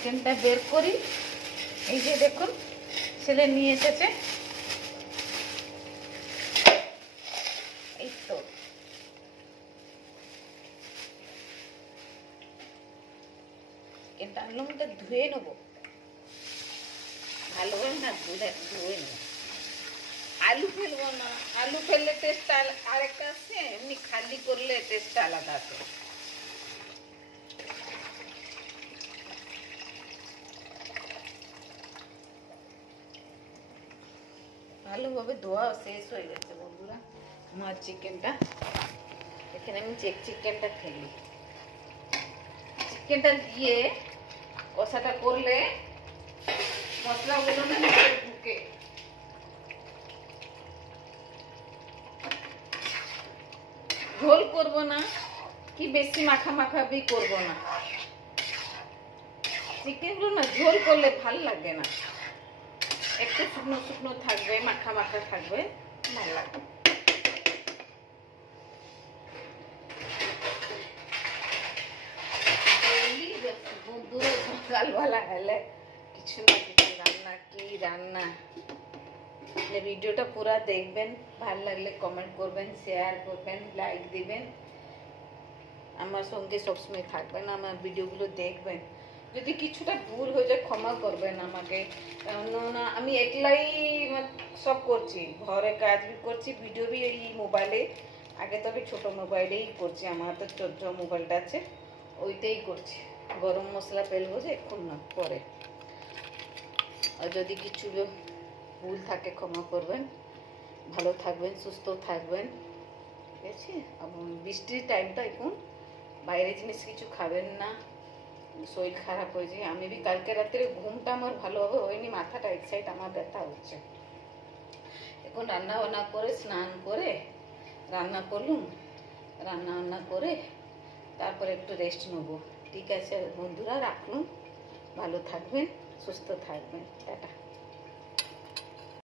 চিকেনটা বের করি। এই যে দেখুন ছেলে নিয়ে এসেছে, এই তো চিকেনটা আনলাম, ধুয়ে নেবো ভালো করে না, ধুয়ে নেবো। আলু ফেলবো না, আলু ফেললে টেস্ট আরেকটা আছে, এমনি খালি করলে টেস্ট আলাদা আছে। ভালোভাবে ধোয়া শেষ হয়ে গেছে বন্ধুরা আমার চিকেনটা। এখানে আমি চিকেনটা ফেলি, চিকেনটা দিয়ে কষাটা করলে মশলাগুলো না ঢুকে। ঝোল করব না কি বেশি মাখা মাখাবি করব না, চিকেনগুলো না ঝোল করলে ভাল লাগে না, একটু শুকনো শুকনো থাকবে, মাখা মাখা থাকবে, ভালো লাগবে। বন্ধুরা সকালবেলা হলে কিছু না কিছু রান্না, কি রান্না। ভিডিওটা পুরো দেখবেন, ভালো লাগলে কমেন্ট করবেন, শেয়ার করবেন, লাইক দিবেন, আমার সঙ্গে সবসময় থাকবেন, আমার ভিডিওগুলো দেখবেন। যদি কিছুটা ভুল হয়ে যায় ক্ষমা করবেন আমাকে, কেননা আমি একলাই সব করছি, ঘরে কাজ भी করছি, ভিডিও भी এই মোবাইলে, আগে তো আমি ছোটো মোবাইলেই করছি, আমার তো ছোট মোবাইলটা আছে ওইটাই করছি। গরম মশলা ফেলবো যে এখন না, পরে। আর যদি কিছু ভুল থাকে ক্ষমা করবেন, ভালো থাকবেন, সুস্থ থাকবেন, ঠিক আছে। এবং বৃষ্টির টাইমটা এখন বাইরে জিনিস কিছু খাবেন না, শরীর খারাপ হয়ে যায়। আমি भी কালকে রাত্রে ঘুমটা আমার ভালোভাবে হয়নি, মাথাটা এক সাইড আমার ব্যথা হচ্ছে। এখন রান্না বান্না করে স্নান করে রান্না করলুম, রান্না করে তারপরে একটু রেস্ট নেবো। ঠিক আছে বন্ধুরা, রাখলুম, ভালো থাকবেন, সুস্থ থাকবেন, টাটা।